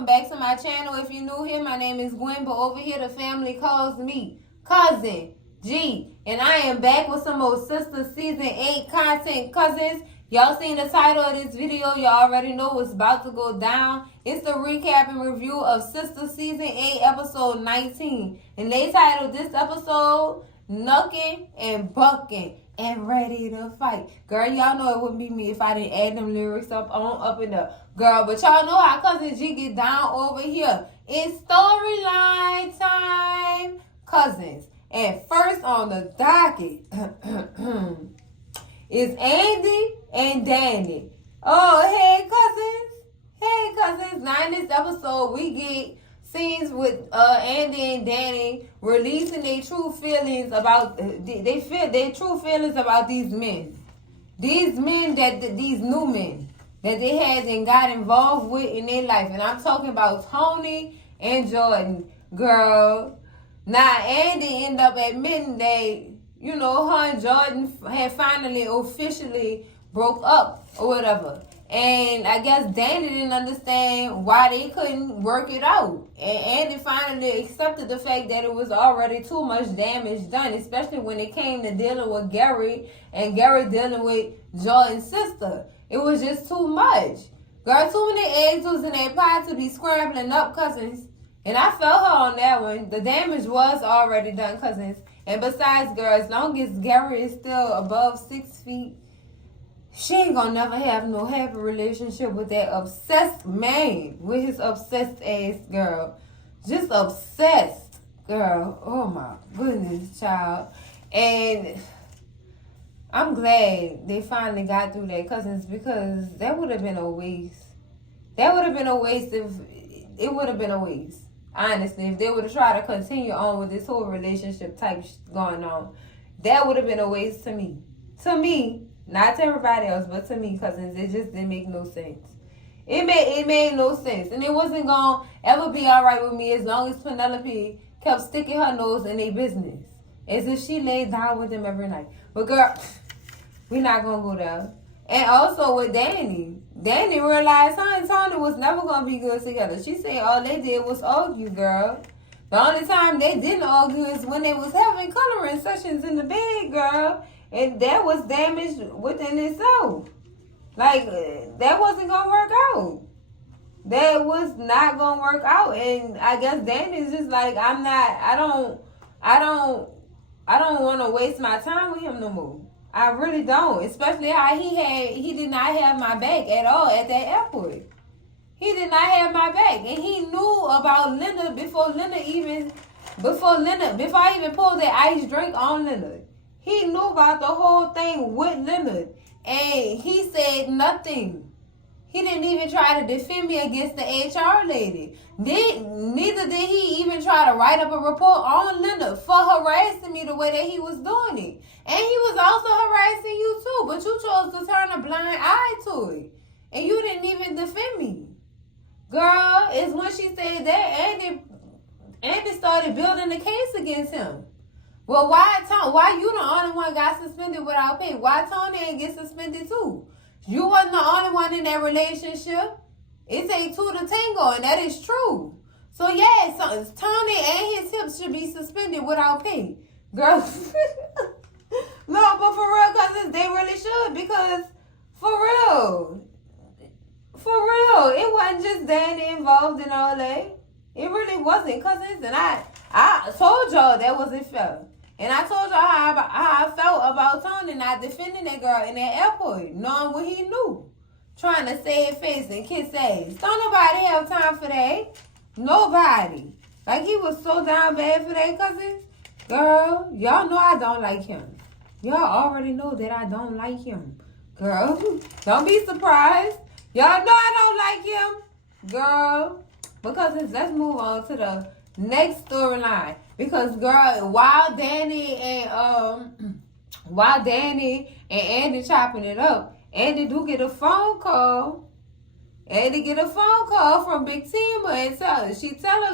welcome back to my channel. If you're new here, my name is Gwen, but over here the family calls me Cousin G. And I am back with some more Sistas Season 8 content, cousins. Y'all seen the title of this video. Y'all already know what's about to go down. It's the recap and review of Sistas Season 8, Episode 19. And they titled this episode, Knuckin and Buckin and Ready to Fight. Girl, y'all know it wouldn't be me if I didn't add them lyrics up in the girl. But y'all know how Cousin G get down over here. It's storyline time, cousins. And first on the docket is Andy and Danny. Oh, hey, cousins. Hey, cousins. Now in this episode, we get scenes with Andy and Danny releasing their true feelings about their true feelings about these men. These men these new men that they had and got involved with in their life. And I'm talking about Tony and Jordan. Girl. Now Andy ended up admitting that, you know, her and Jordan had finally officially broke up or whatever. And I guess Danny didn't understand why they couldn't work it out. And Andy finally accepted the fact that it was already too much damage done, especially when it came to dealing with Gary and Gary dealing with Jordan's sister. It was just too much. Girl, too many eggs was in that pot to be scrambling up, cousins. And I felt her on that one. The damage was already done, cousins. And besides, girl, as long as Gary is still above 6 feet, she ain't gonna never have no happy relationship with that obsessed man, with his obsessed ass, girl. Just obsessed, girl. Oh my goodness, child. And I'm glad they finally got through that, cousins, because that would have been a waste. That would have been a waste if it would have been a waste. Honestly, if they would have tried to continue on with this whole relationship type going on, that would have been a waste to me. To me. Not to everybody else, but to me, cousins, it just didn't make no sense. It made no sense. And it wasn't going to ever be all right with me as long as Penelope kept sticking her nose in their business. As if she laid down with them every night. But girl, we're not going to go there. And also with Danny. Danny realized her and Tony was never going to be good together. She said all they did was argue, girl. The only time they didn't argue is when they was having coloring sessions in the bed, girl. And that was damage within itself. Like, that wasn't going to work out. That was not going to work out. And I guess Danny's just like, I don't want to waste my time with him no more. I really don't. Especially how he did not have my back at all at that airport. He did not have my back. And he knew about Linda before I even pulled that ice drink on Linda. He knew about the whole thing with Leonard, and he said nothing. He didn't even try to defend me against the HR lady. Neither did he even try to write up a report on Leonard for harassing me the way that he was doing it. And he was also harassing you too, but you chose to turn a blind eye to it. And you didn't even defend me. Girl, it's when she said that, Andy started building the case against him. Well, why you the only one got suspended without pay? Why Tony ain't get suspended too? You wasn't the only one in that relationship. It take two to tango, and that is true. So yeah, Tony and his hips should be suspended without pay. Girl, no, but for real, cousins, they really should, because for real, it wasn't just Danny involved in all that. It really wasn't, cousins, and I told y'all that wasn't fair. And I told y'all how I felt about Tony not defending that girl in that airport, knowing what he knew. Trying to save face and kiss ass. Don't nobody have time for that. Nobody. Like, he was so down bad for that, cousins. Girl, y'all know I don't like him. Y'all already know that I don't like him. Girl, don't be surprised. Y'all know I don't like him. Girl, because let's move on to the next storyline. Because girl, while Danny and Andy chopping it up, Andy do get a phone call. Andy get a phone call from Big Tima and tell her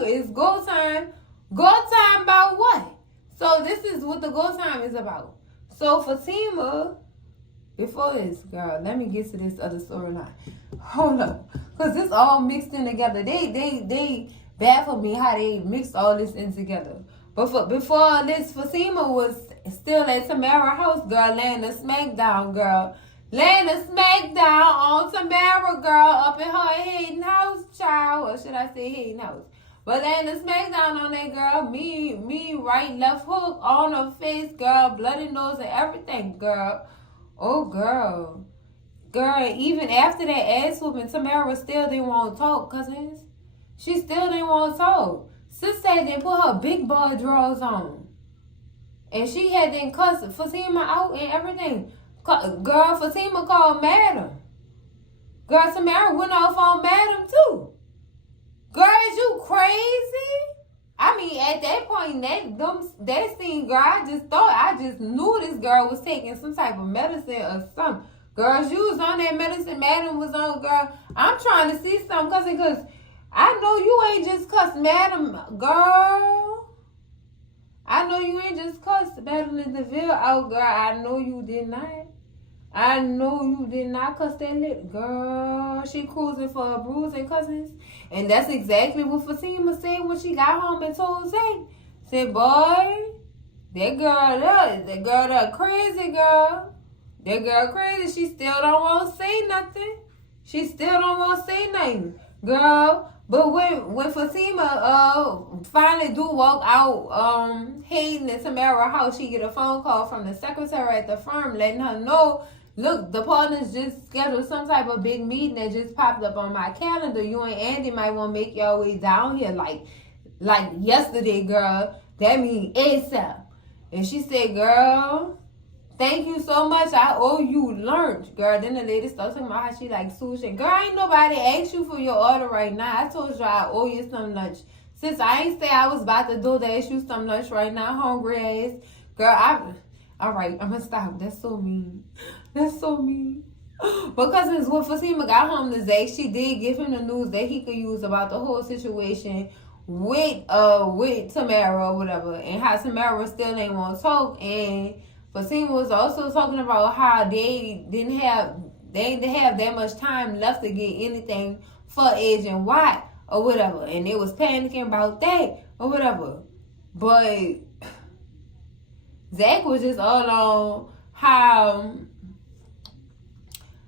it's go time. Go time about what? So this is what the go time is about. So for Tima, before this, girl, let me get to this other storyline. Hold up. Cause this all mixed in together. They baffled me how they mixed all this in together. But before this, Fatima was still at Tamara house, girl, laying the smackdown, girl. Laying the smackdown on Tamara, girl, up in her Hayden house, child. Or should I say Hayden house? But laying the smackdown on that girl, me, right, left hook on her face, girl, bloody nose and everything, girl. Oh, girl. Girl, even after that ass whooping, Tamara still didn't want to talk, cousins. She still didn't want to talk. Sis said they put her big boy drawers on. And she had then cussed Fatima out and everything. Girl, Fatima called Madam. Girl, Tamara went off on Madam too. Girl, is you crazy? I mean, at that point, that scene, girl, I just knew this girl was taking some type of medicine or something. Girl, she was on that medicine, Madam was on, girl. I'm trying to see something, cousin, because I know you ain't just cussed Madam, girl. I know you ain't just cussed Madam in the Ville out, girl. I know you did not. I know you did not cuss that lip, girl. She cruising for a bruising, cousins. And that's exactly what Fatima said when she got home and told Zay. Said, boy, that girl, crazy girl. That girl crazy. She still don't want to say nothing. She still don't want to say nothing, girl. But when Fatima finally do walk out Hayden and Tamara house, she get a phone call from the secretary at the firm letting her know, look, the partners just scheduled some type of big meeting that just popped up on my calendar. You and Andy might want to make your way down here like yesterday, girl. That means ASAP. And she said, girl, thank you so much. I owe you lunch, girl. Then the lady started talking about how she like sushi. Girl, ain't nobody asked you for your order right now. I told you I owe you some lunch. Since I ain't say I was about to do that, ask you some lunch right now, hungry ass. Girl, all right, I'm gonna stop. That's so mean. That's so mean. Because when Fatima got home to Zay, she did give him the news that he could use about the whole situation with Tamara or whatever, and how Tamara still ain't want to talk. And Fatima was also talking about how they didn't have that much time left to get anything for Agent Watt or whatever, and they was panicking about that or whatever. But Zach was just all on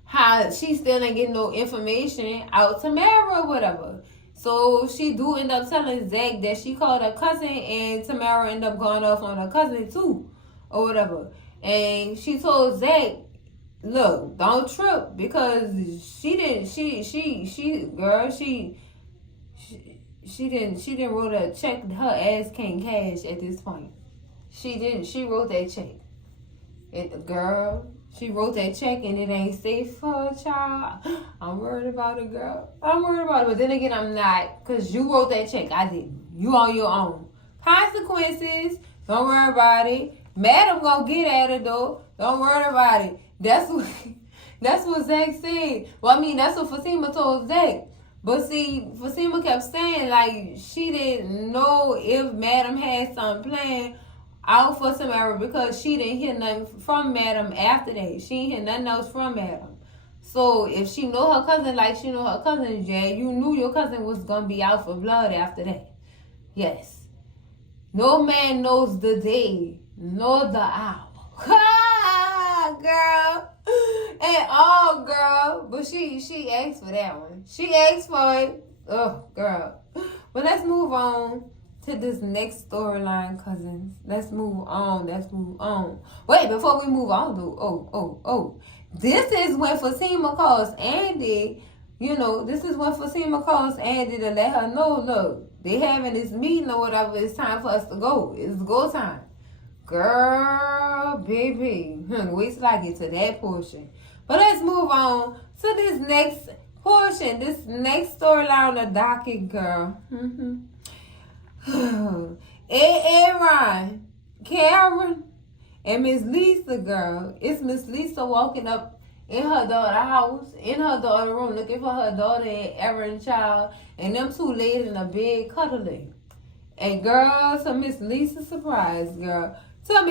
how she still ain't getting no information out to Tamara or whatever. So she do end up telling Zach that she called her cousin, and Tamara end up going off on her cousin too or whatever. And she told Zach, look, don't trip, because she didn't wrote a check her ass can't cash at this point. She wrote that check. She wrote that check and it ain't safe for her, child. I'm worried about it, girl. I'm worried about it. But then again, I'm not, because you wrote that check. I didn't. You on your own. Consequences. Don't worry about it. Madam gonna get at it, though. Don't worry about it. That's what Zach said. Well, I mean, that's what Fatima told Zach. But see, Fatima kept saying, like, she didn't know if Madam had something planned out for Tamara, because she didn't hear nothing from Madam after that. She didn't hear nothing else from Madam. So if she know her cousin like she know her cousin, Jay, you knew your cousin was going to be out for blood after that. Yes. No man knows the day, nor the hour. Girl. And all, girl. But she asked for that one. She asked for it. Oh, girl. But let's move on to this next storyline, cousins. Let's move on. Wait, before we move on, though. This is when Fatima calls Andy. This is when Fatima calls Andy to let her know, look, they having this meeting or whatever. It's time for us to go. It's go time. Girl, baby. Wait till I get to that portion. But let's move on to this next portion. This next storyline on the docket, girl. Aaron, Karen, and Miss Lisa, girl. It's Miss Lisa walking up in her daughter's house, in her daughter's room, looking for her daughter and Aaron child, and them two laid in a bed cuddling. And girl, to Miss Lisa's surprise, girl. That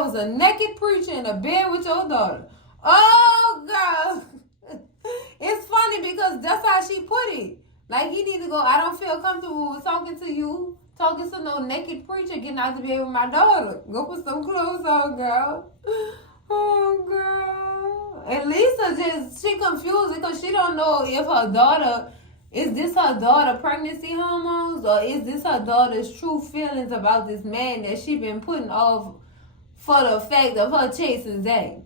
was a naked preacher in a bed with your daughter. Oh, girl. it's funny because that's how she put it. Like, he need to go, I don't feel comfortable with talking to you, talking to no naked preacher, getting out to bed with my daughter. Go put some clothes on, girl. Oh, girl. And Lisa she confused because she don't know if her daughter, is this her daughter pregnancy hormones, or is this her daughter's true feelings about this man that she been putting off for the fact of her chasing Zay.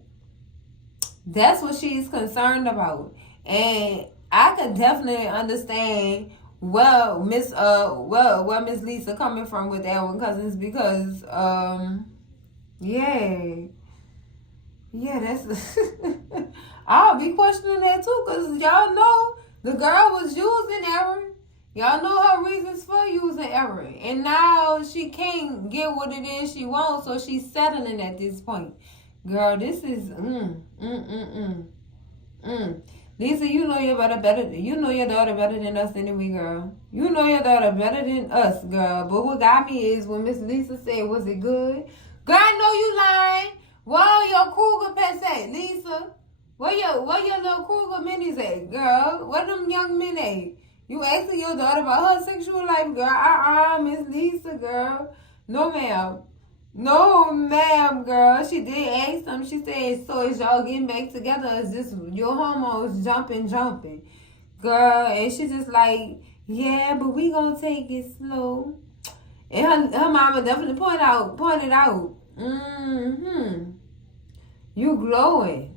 That's what she's concerned about. And I could definitely understand where Miss Lisa coming from with that one, cousins, because that's I'll be questioning that too, because y'all know the girl was using Aaron. Y'all know her reasons for using Aaron. And now she can't get what it is she wants, so she's settling at this point. Girl, this is Lisa, you know your daughter better than us anyway, girl. You know your daughter better than us, girl. But what got me is when Miss Lisa said, was it good? Girl, I know you lying. Where are your Kruger pets at, Lisa? Where your little Kruger minis at, girl? Where them young men at? You asking your daughter about her sexual life, girl? Miss Lisa, girl. No, ma'am. No, ma'am, girl. She did ask them. She said, so is y'all getting back together? Is this your hormones jumping? Girl, and she just like, yeah, but we gonna take it slow. And her mama definitely pointed out, you glowing.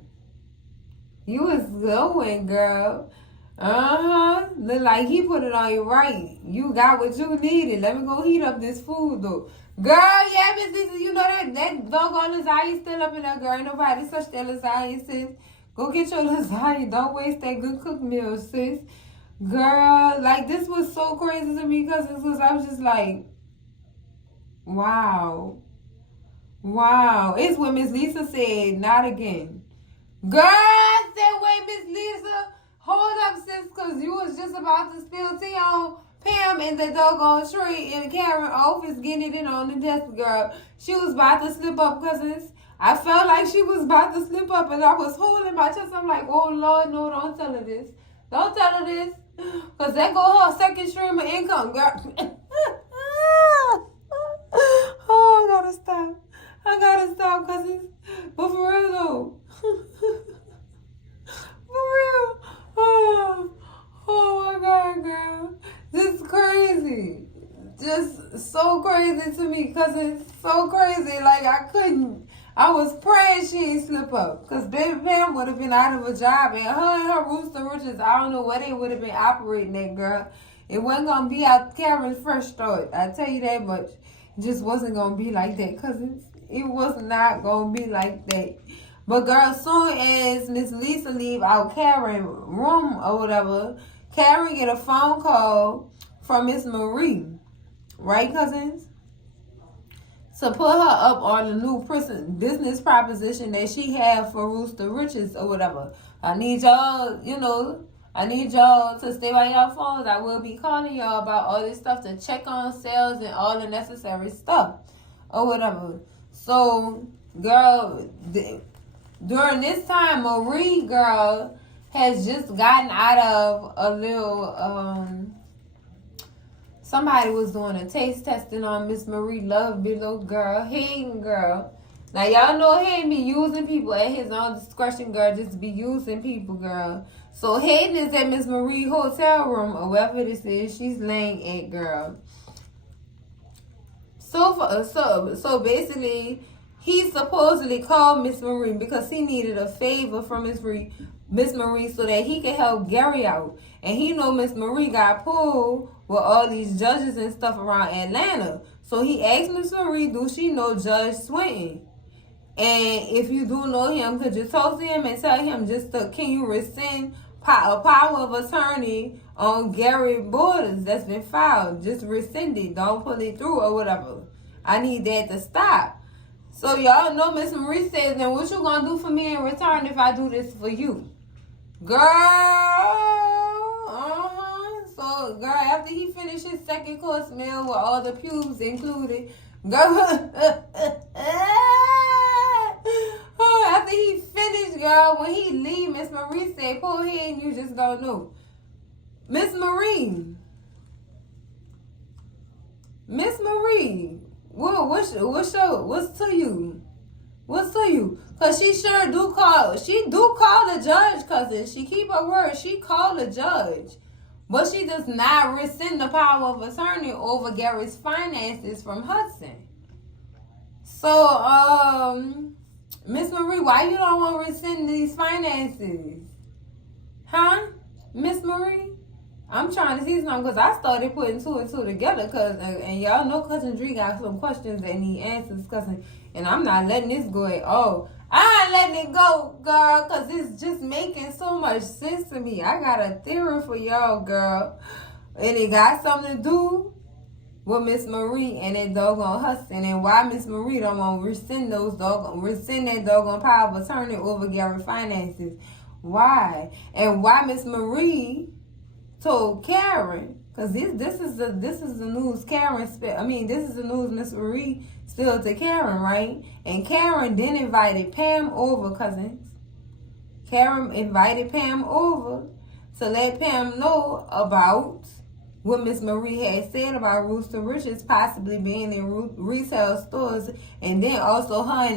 You was glowing, girl. Look like he put it on you right. You got what you needed. Let me go heat up this food, though. Girl, yeah, Miss Lisa, you know that doggone lasagna still up in there, girl. Ain't nobody touch that lasagna, sis. Go get your lasagna. Don't waste that good cooked meal, sis. Girl, like, this was so crazy to me because I was just like, wow. It's what Miss Lisa said, not again. Girl, I said, wait, Miss Lisa, hold up, sis, because you was just about to spill tea on Pam in the doggone tree in Karen's office getting it in on the desk, girl. She was about to slip up, cousins. I felt like she was about to slip up, and I was holding my chest. I'm like, oh, Lord, no, don't tell her this. Don't tell her this, because that go her second stream of income, girl. Oh, I gotta stop, cousins. But for real, though. For real. Oh my God, girl. This is crazy. Just so crazy to me, because it's so crazy. Like, I was praying she ain't slip up, because baby Pam would have been out of a job, and her Rooster Riches, I don't know where they would have been operating at, girl. It wasn't going to be out Karen's fresh start. I tell you that much. It just wasn't going to be like that, cousins. It was not going to be like that. But girl, as soon as Miss Lisa leave out Karen's room or whatever, Karen get a phone call from Miss Marie. Right, cousins? To put her up on the new business proposition that she had for Rooster Riches or whatever. I need y'all to stay by y'all phones. I will be calling y'all about all this stuff to check on sales and all the necessary stuff or whatever. So, girl, during this time, Marie, girl, has just gotten out of a little, somebody was doing a taste testing on Miss Marie Love Below, girl. Hayden, girl. Now, y'all know Hayden be using people at his own discretion, girl. Just be using people, girl. So, Hayden is at Miss Marie hotel room, or wherever this is, she's laying at, girl. So basically, he supposedly called Miss Marie because he needed a favor from Miss Marie so that he could help Gary out. And he know Miss Marie got pulled with all these judges and stuff around Atlanta. So he asked Miss Marie, do she know Judge Swinton? And if you do know him, could you talk to him and tell him can you rescind a power of attorney on Gary Borders that's been filed? Just rescind it. Don't pull it through or whatever. I need that to stop. So y'all know Miss Marie says, then what you gonna do for me in return if I do this for you? Girl, So, girl, after he finished his second course meal with all the pubes included, girl, after he finished, girl, girl, when he leave, Miss Marie said, pull here and you just don't know. Miss Marie, what's to you? What's to you? Cause she sure do call the judge, cousin. She keep her word. She called the judge. But she does not rescind the power of attorney over Gary's finances from Hudson. So, Miss Marie, why you don't want to rescind these finances? Huh? Miss Marie? I'm trying to see something because I started putting two and two together and y'all know Cousin Dree got some questions that need answers, cousin. And I'm not letting this go at all. I ain't letting it go, girl, because it's just making so much sense to me. I got a theory for y'all, girl. And it got something to do with Miss Marie and that doggone Hudson. And why Miss Marie don't want to rescind that doggone power of attorney over Gary's finances. Why? And why Miss Marie told Karen, because this is the news this is the news Miss Marie still to Karen, right? And Karen then invited Pam over, cousins. Karen invited Pam over to let Pam know about what Miss Marie had said about Rooster Richards possibly being in retail stores, and then also her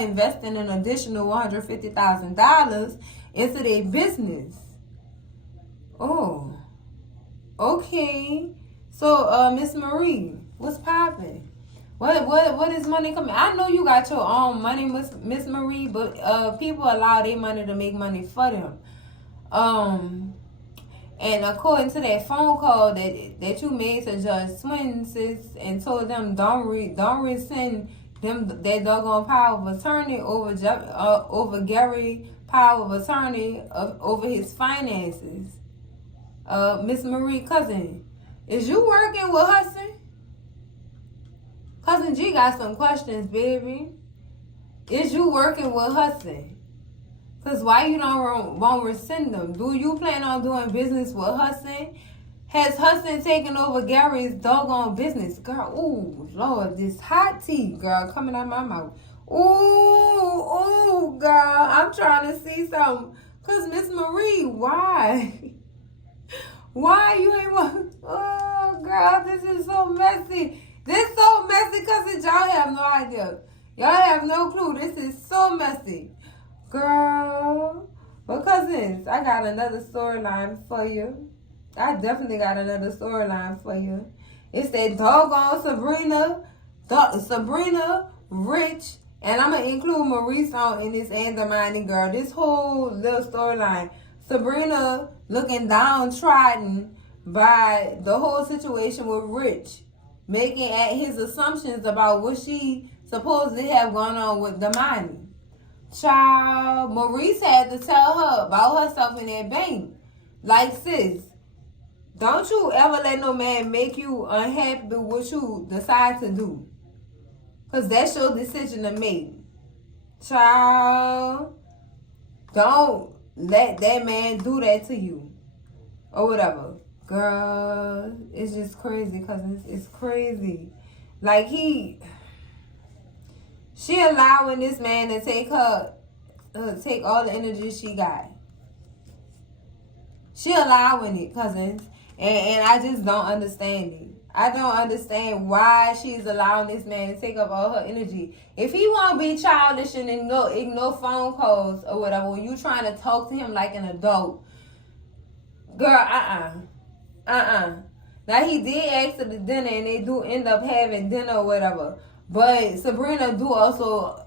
investing an additional $150,000 into their business. Oh, okay. So, Miss Marie, what's popping? What is money coming? I know you got your own money, Miss Marie, but people allow their money to make money for them. And according to that phone call that you made to Judge Swin, sis, and told them don't rescind them that doggone power of attorney over Gary power of attorney over his finances. Miss Marie, cousin, is you working with Hudson? Cousin G got some questions, baby. Is you working with Hudson? Because why you don't want to rescind them? Do you plan on doing business with Hudson? Has Hudson taken over Gary's doggone business? Girl, ooh, Lord, this hot tea, girl, coming out my mouth. Ooh, girl, I'm trying to see something. Because Miss Marie, why? Why you ain't want... Oh, girl, this is so messy. This so messy, cousins. Y'all have no idea. Y'all have no clue. This is so messy. Girl. But cousins, I got another storyline for you. I definitely got another storyline for you. It's that doggone Sabrina, Rich, and I'm going to include Maurice on in this and the Mining Girl. This whole little storyline. Sabrina looking downtrodden by the whole situation with Rich, making at his assumptions about what she supposedly have going on with the money. Child, Maurice had to tell her about herself in that bank. Like, sis, don't you ever let no man make you unhappy with what you decide to do. Because that's your decision to make. Child, don't let that man do that to you. Or whatever. Girl, it's just crazy, cousins. It's crazy. Like, she allowing this man to take all the energy she got. She allowing it, cousins. And I just don't understand it. I don't understand why she's allowing this man to take up all her energy. If he want to be childish and ignore phone calls or whatever, when you trying to talk to him like an adult, girl, Now, he did ask to the dinner, and they do end up having dinner or whatever. But Sabrina do also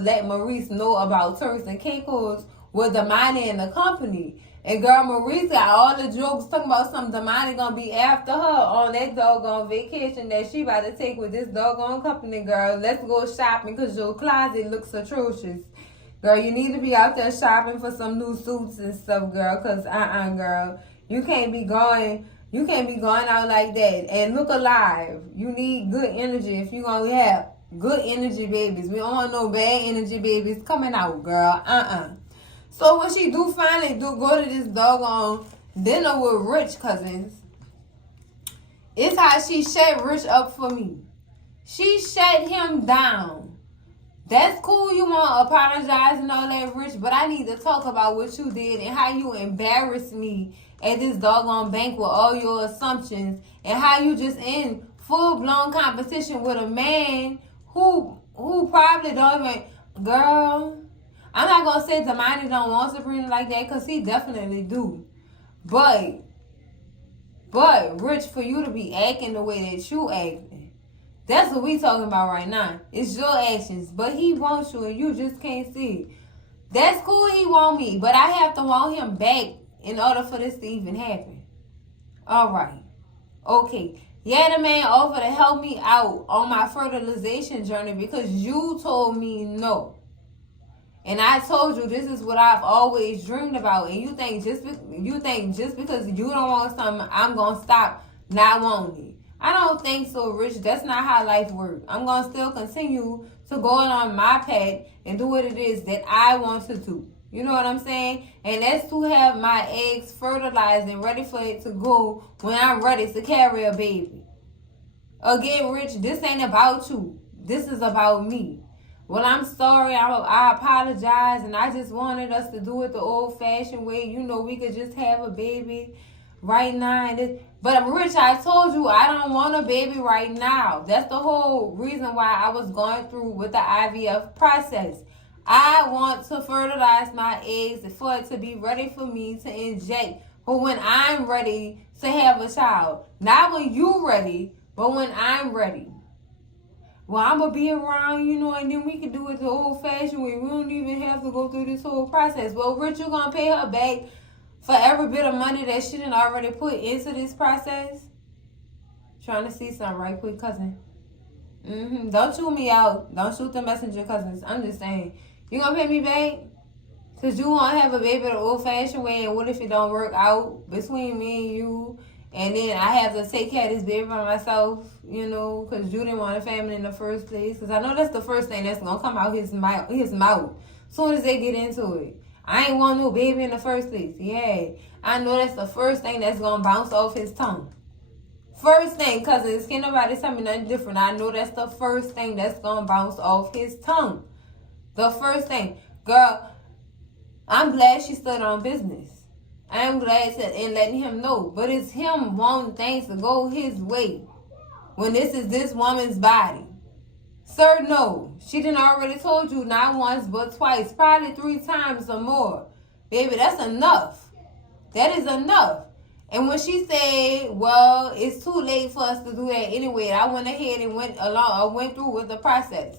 let Maurice know about Turks and Caicos with Damani and the company. And girl, Maurice got all the jokes talking about something Damani gonna be after her on that doggone vacation that she about to take with this doggone company, girl. Let's go shopping because your closet looks atrocious. Girl, you need to be out there shopping for some new suits and stuff, girl. Because, girl, you can't be going out like that and look alive. You need good energy if you're going to have good energy babies. We don't want no bad energy babies coming out, girl. So when she do finally go to this doggone dinner with Rich, cousins, it's how she shut Rich up for me. She shut him down. That's cool, you want to apologize and all that, Rich, but I need to talk about what you did and how you embarrassed me at this doggone bank with all your assumptions, and how you just in full-blown competition with a man who probably don't even... Girl, I'm not going to say Tamara don't want Sabrina like that, because he definitely do. But, Rich, for you to be acting the way that you acting, that's what we talking about right now. It's your actions. But he wants you and you just can't see it. That's cool, he want me. But I have to want him back in order for this to even happen. Alright. Okay. Yeah, the man offered to help me out on my fertilization journey because you told me no. And I told you this is what I've always dreamed about. And you think just because you don't want something, I'm going to stop not wanting it. I don't think so, Rich. That's not how life works. I'm going to still continue to go on my path and do what it is that I want to do. You know what I'm saying? And that's to have my eggs fertilized and ready for it to go when I'm ready to carry a baby. Again, Rich, this ain't about you. This is about me. Well, I'm sorry. I apologize. And I just wanted us to do it the old-fashioned way. You know, we could just have a baby right now. But, Rich, I told you I don't want a baby right now. That's the whole reason why I was going through with the IVF process. I want to fertilize my eggs for it to be ready for me to inject. But when I'm ready to have a child. Not when you're ready, but when I'm ready. Well, I'm going to be around, you know, and then we can do it the old-fashioned way. We don't even have to go through this whole process. Well, Rich, you're going to pay her back for every bit of money that she done already put into this process? Trying to see something right quick, cousin. Don't shoot me out. Don't shoot the messenger, cousins. I'm just saying. You going to pay me back? Because you want to have a baby the old-fashioned way, and what if it don't work out between me and you? And then I have to take care of this baby by myself, you know, because you didn't want a family in the first place. Because I know that's the first thing that's going to come out his mouth as soon as they get into it. I ain't want no baby in the first place. Yeah, I know that's the first thing that's going to bounce off his tongue. First thing, cousins, can't nobody tell me nothing different. I know that's the first thing that's going to bounce off his tongue. The first thing. Girl, I'm glad she stood on business. I am glad in letting him know. But it's him wanting things to go his way when this is this woman's body. Sir, no. She done already told you not once but twice. Probably 3 times or more. Baby, that's enough. That is enough. And when she said, well, it's too late for us to do that anyway, I went ahead and went through with the process.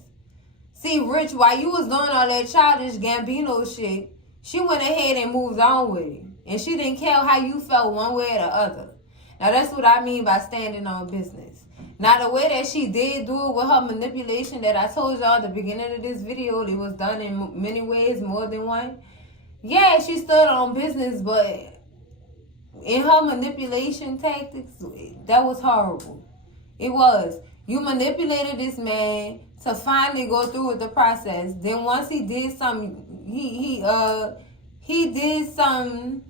See, Rich, while you was doing all that childish Gambino shit, she went ahead and moved on with it. And she didn't care how you felt one way or the other. Now, that's what I mean by standing on business. Now, the way that she did do it with her manipulation that I told y'all at the beginning of this video, it was done in many ways, more than one. Yeah, she stood on business, but in her manipulation tactics, that was horrible. It was. You manipulated this man to finally go through with the process. Then once he did something, he did something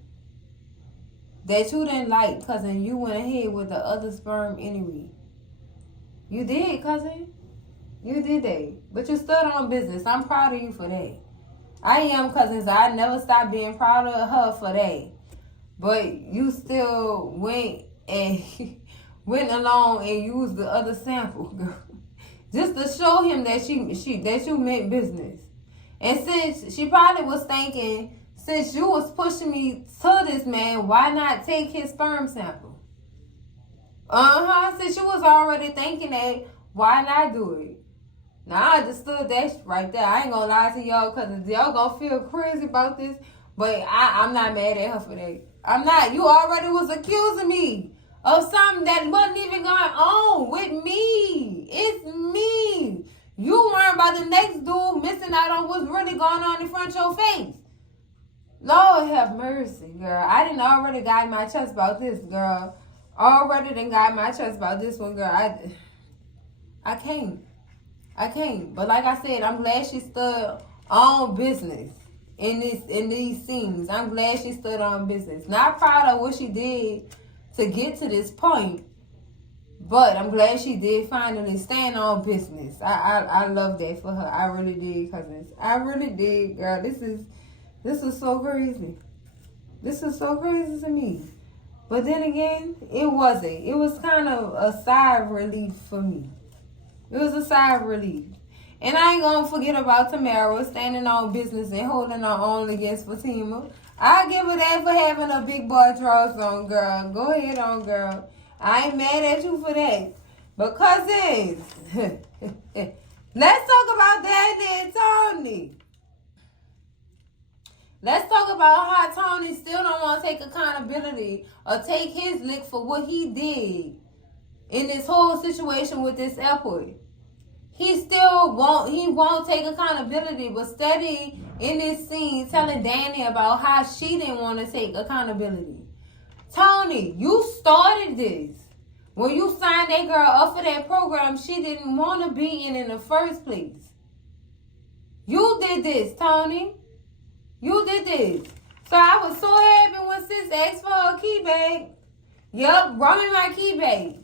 that you didn't like, cousin. You went ahead with the other sperm anyway. You did, cousin. You did that. But you stood on business. I'm proud of you for that. I am, cousins. I never stopped being proud of her for that. But you still went along and used the other sample, girl. Just to show him that that you meant business. And since she probably was thinking, since you was pushing me to this man, why not take his sperm sample? Since you was already thinking that, why not do it? Now, I understood that right there. I ain't gonna lie to y'all, because y'all gonna feel crazy about this. But I'm not mad at her for that. I'm not. You already was accusing me of something that wasn't even going on with me. It's me. You worrying about the next dude missing out on what's really going on in front of your face. Lord have mercy, girl. I didn't already got my chest about this, girl. Already done got my chest about this one, girl. I can't. But like I said, I'm glad she stood on business in these scenes. I'm glad she stood on business. Not proud of what she did to get to this point, But I'm glad she did finally stand on business. I love that for her. I really did, cousins. I really did, girl. This is so crazy. This is so crazy to me. But then again, it wasn't. It was kind of a sigh of relief for me. It was a sigh of relief. And I ain't gonna forget about Tamara standing on business and holding her own against Fatima. I give her that for having a big boy drawers on, girl. Go ahead on, girl. I ain't mad at you for that. But cousins, let's talk about Danny and Tony. Let's talk about how Tony still don't want to take accountability or take his lick for what he did in this whole situation with this airport. He won't take accountability, but steady in this scene telling Danny about how she didn't want to take accountability. Tony, you started this. When you signed that girl up for that program she didn't want to be in the first place. You did this, Tony. You did this. So I was so happy when Sis asked for her key back. Yup, run me my key back.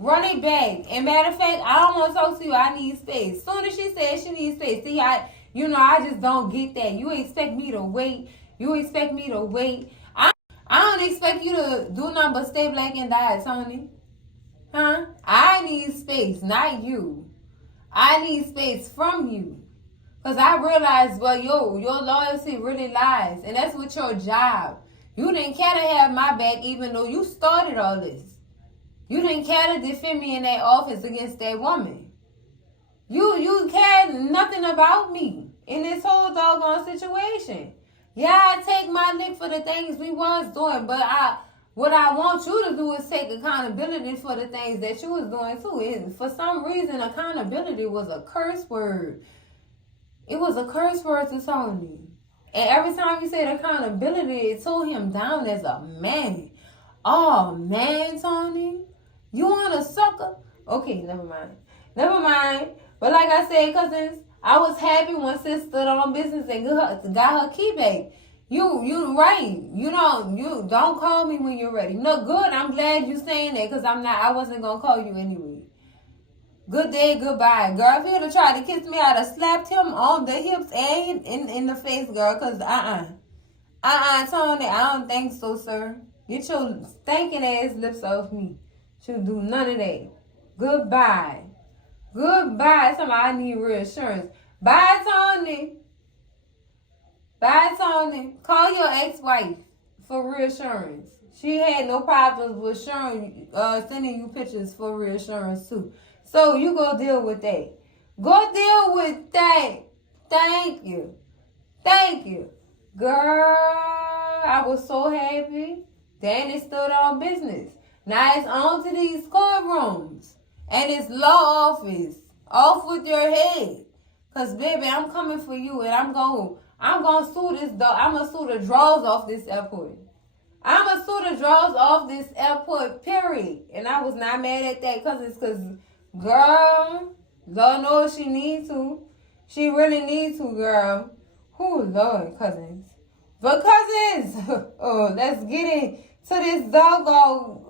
Run it back. And matter of fact, I don't want to talk to you. I need space. Soon as she said she needs space. See, I just don't get that. You expect me to wait. I don't expect you to do nothing but stay black and die, Tony. Huh? I need space, not you. I need space from you. Because I realized, well, your loyalty really lies. And that's with your job. You didn't care to have my back even though you started all this. You didn't care to defend me in that office against that woman. You cared nothing about me in this whole doggone situation. Yeah, I take my lick for the things we was doing, but what I want you to do is take accountability for the things that you was doing too. And for some reason, accountability was a curse word. It was a curse word to Tony. And every time you said accountability, it tore him down as a man. Oh, man, Tony. You want a sucker? Okay, never mind. But like I said, cousins, I was happy when Sis stood on business and got her key back. You right. You don't call me when you're ready. No, good. I'm glad you saying that because I wasn't going to call you anyway. Good day, goodbye. Girl, if he would have tried to kiss me, I'd have slapped him on the hips and in the face, girl, because Tony, I don't think so, sir. Get your stinking ass lips off me. Shouldn't do none of that. Goodbye. Somebody, I need reassurance. Bye, Tony. Call your ex-wife for reassurance. She had no problems with sending you pictures for reassurance, too. So you go deal with that. Thank you. Girl, I was so happy. Danny stood on business. Now it's on to these courtrooms and it's law office. Off with your head. Cause baby, I'm coming for you and I'm gonna sue this dog. I'm gonna sue the draws off this airport. Period. And I was not mad at that cause girl, Lord knows she needs to. She really needs to, girl. Lord, cousins. But cousins, let's get into this doggone,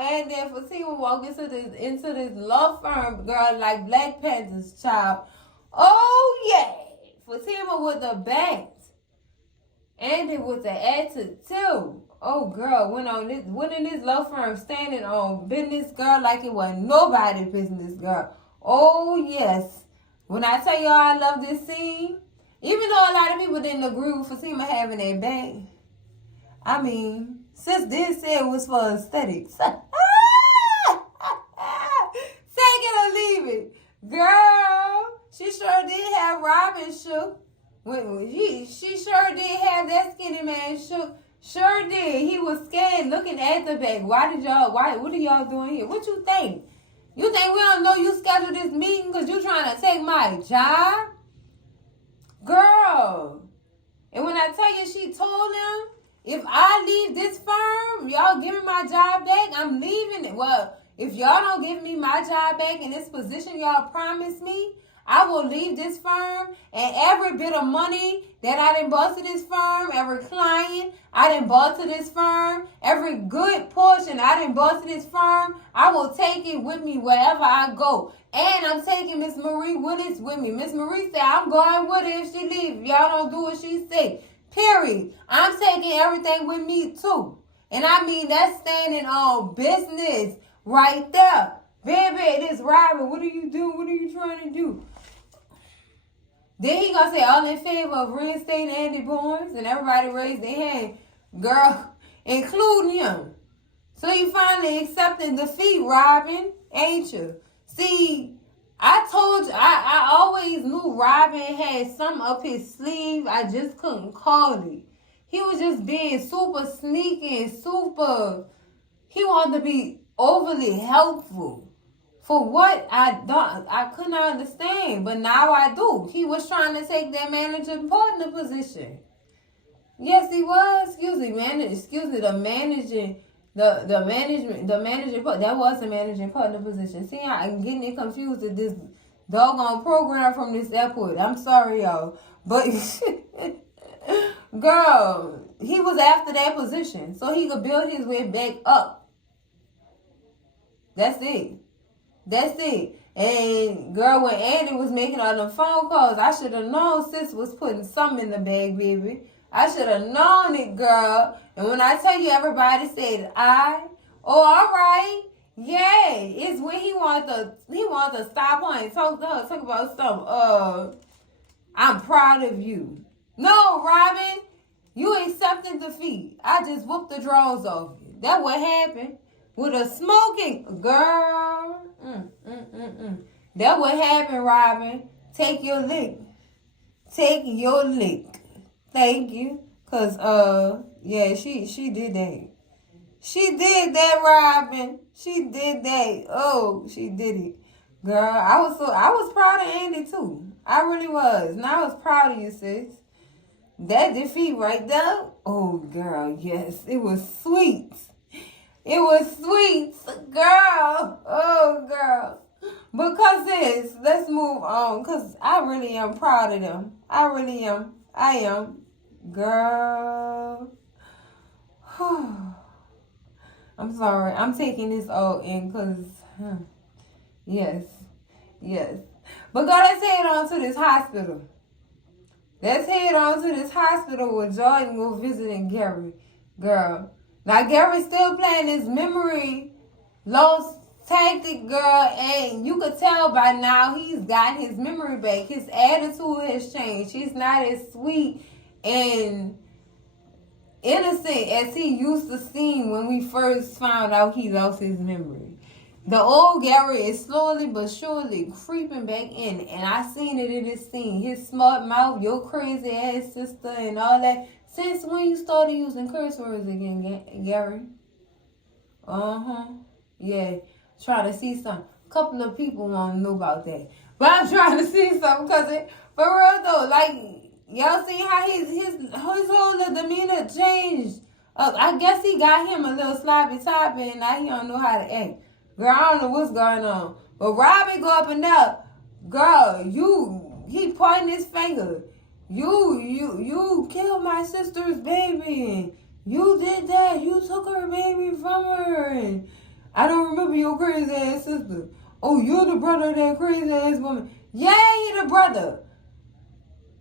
and then Fatima walk into this law firm, girl, like Black Panther's child. Oh yeah, Fatima with the bat, and it with the attitude. Oh girl, went in this law firm standing on business, girl, like it was nobody's business, girl. Oh yes, when I tell y'all I love this scene, even though a lot of people didn't agree with Fatima having that bang. I mean, Sis did say it was for aesthetics. Take it or leave it. Girl, she sure did have Robin shook. She sure did have that skinny man shook. Sure did. He was scared looking at the back. What are y'all doing here? What you think? You think we don't know you scheduled this meeting because you trying to take my job? Girl. And when I tell you she told him, if I leave this firm, y'all give me my job back, I'm leaving it. Well, if y'all don't give me my job back in this position y'all promised me, I will leave this firm, and every bit of money that I done bought to this firm, every client I done bought to this firm, every good portion I done bought to this firm, I will take it with me wherever I go. And I'm taking Miss Marie Willis with me. Miss Marie said I'm going with her if she leaves. If y'all don't do what she say. Period. I'm taking everything with me too. And I mean, that's standing on business right there. Baby, this Robin, what are you doing? What are you trying to do? Then he gonna say all in favor of reinstating Andy Barnes, and everybody raised their hand. Girl, including him. So you finally accepting defeat, Robin, ain't you? See, I told you, I always knew Robin had something up his sleeve. I just couldn't call it. He was just being super sneaky and super, he wanted to be overly helpful. For what I could not understand, but now I do. He was trying to take that managing partner position. Yes, he was. The managing partner. That was the managing partner position. See, I'm getting it confused with this doggone program from this airport. I'm sorry, y'all, but girl, he was after that position so he could build his way back up. That's it. And girl, when Andy was making all them phone calls, I should have known sis was putting something in the bag, baby. I should have known it, girl. And when I tell you everybody said all right. Yeah, it's when he wanted to stop her and talk to her, talk about something. I'm proud of you. No, Robin, you accepting defeat. I just whooped the drawers off you. That what happened. With a smoking girl. That what happened, Robin. Take your lick. Thank you. Cause yeah, she did that. She did that, Robin. She did that. Oh, she did it. Girl, I was proud of Andy too. I really was. And I was proud of you, sis. That defeat right there. Oh girl, yes. It was sweet. It was sweet, girl. Oh, girl. Because sis, let's move on. Because I really am proud of them. I really am. I am. Girl. I'm sorry. I'm taking this all in because, yes. But God, let's head on to this hospital. Let's head on to this hospital where Jordan go visiting Gary. Girl. Now, Gary's still playing his memory loss tactic, girl, and you could tell by now he's got his memory back. His attitude has changed. He's not as sweet and innocent as he used to seem when we first found out he lost his memory. The old Gary is slowly but surely creeping back in, and I seen it in this scene. His smart mouth, your crazy ass sister, and all that. Since when you started using curse words again, Gary? Yeah. Try to see something. A couple of people want to know about that. But I'm trying to see something because for real though, like, y'all see how his whole little demeanor changed. I guess he got him a little sloppy toppy and now he don't know how to act. Girl, I don't know what's going on. But Robbie go up and down. Girl, he pointing his finger. You killed my sister's baby. You did that. You took her baby from her. And I don't remember your crazy ass sister. Oh, you're the brother of that crazy ass woman. Yeah, he the brother.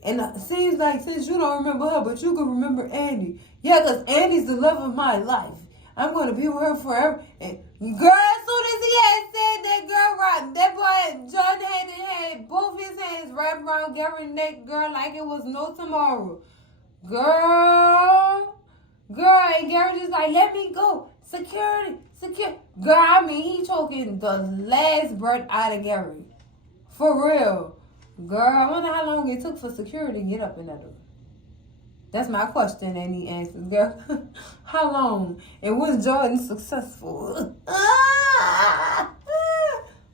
And it seems like since you don't remember her, but you can remember Andy. Yeah, because Andy's the love of my life. I'm going to be with her forever. And girl, as soon as he had said that, girl, right, that boy, Jordan had both his hands wrapped around Gary's neck, girl, like it was no tomorrow. Girl, and Gary just like, let me go. Security. Girl, I mean, he choking the last breath out of Gary. For real. Girl, I wonder how long it took for security to get up in that door. That's my question and he answers, girl. How long? And was Jordan successful?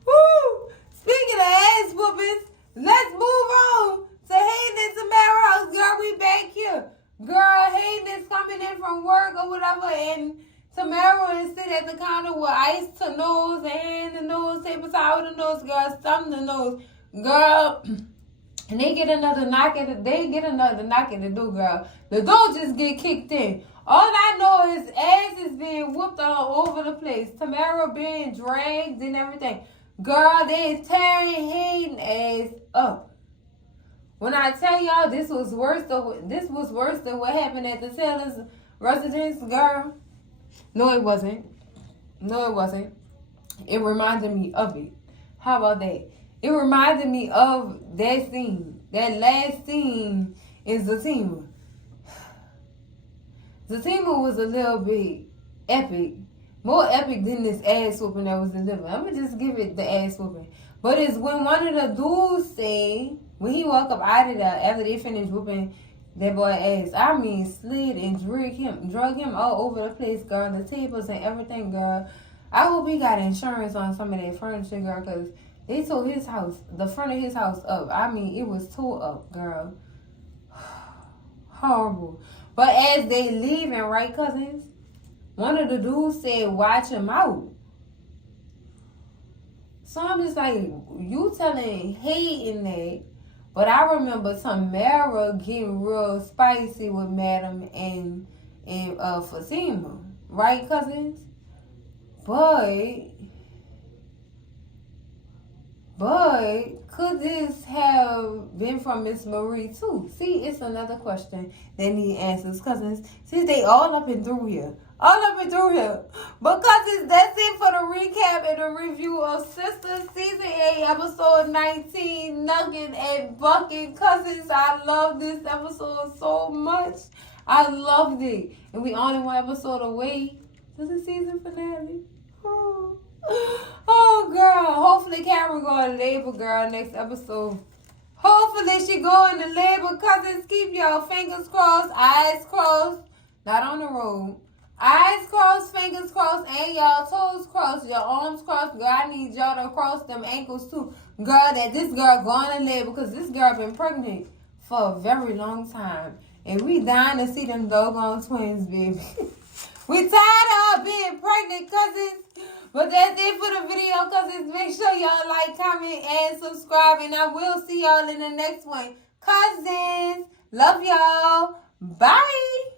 Woo! Speaking of ass whoopings, let's move on to Hayden and Tamara. Girl, we back here. Girl, Hayden is coming in from work or whatever, and Tamara is sitting at the counter with ice to nose and hand to nose, paper towel to nose, girl, something to nose. girl. And they get another knock at the door, girl. The door just get kicked in. All I know is ass is being whooped all over the place. Tamara being dragged and everything. Girl, they is tearing Hayden ass up. When I tell y'all this was worse than what happened at the Taylor's residence, girl. No, it wasn't. It reminded me of it. How about that? It reminded me of that scene. That last scene in Zatima. Zatima was a little bit epic. More epic than this ass whooping that was delivered. I'm going to just give it the ass whooping. But it's when one of the dudes say, when he walked up out of there after they finished whooping that boy ass, I mean slid and drug him all over the place, girl. The tables and everything, girl. I hope he got insurance on some of that furniture, girl, because they tore his house, the front of his house up. I mean, it was tore up, girl. Horrible. But as they leaving, right, cousins? One of the dudes said, watch him out. So I'm just like, you telling Hayden that. But I remember Tamara getting real spicy with Madam and Fatima. Right, cousins? But could this have been from Miss Marie too? See, it's another question that need answers, cousins. See, they all up and through here. But cousins, that's it for the recap and the review of Sistas Season 8, Episode 19, Knuckin and Buckin. Cousins, I love this episode so much. I loved it. And we only one episode away to the season finale. Oh, girl. Hopefully Cameron go to labor, girl, next episode. Hopefully she go into labor. Cousins, keep your fingers crossed, eyes crossed. Not on the road. Eyes crossed, fingers crossed, and y'all toes crossed, your arms crossed. Girl, I need y'all to cross them ankles too. Girl, that this girl going to labor because this girl been pregnant for a very long time. And we dying to see them doggone twins, baby. We tired of being pregnant, cousins. But that's it for the video, cousins. Make sure y'all like, comment, and subscribe. And I will see y'all in the next one. Cousins, love y'all. Bye.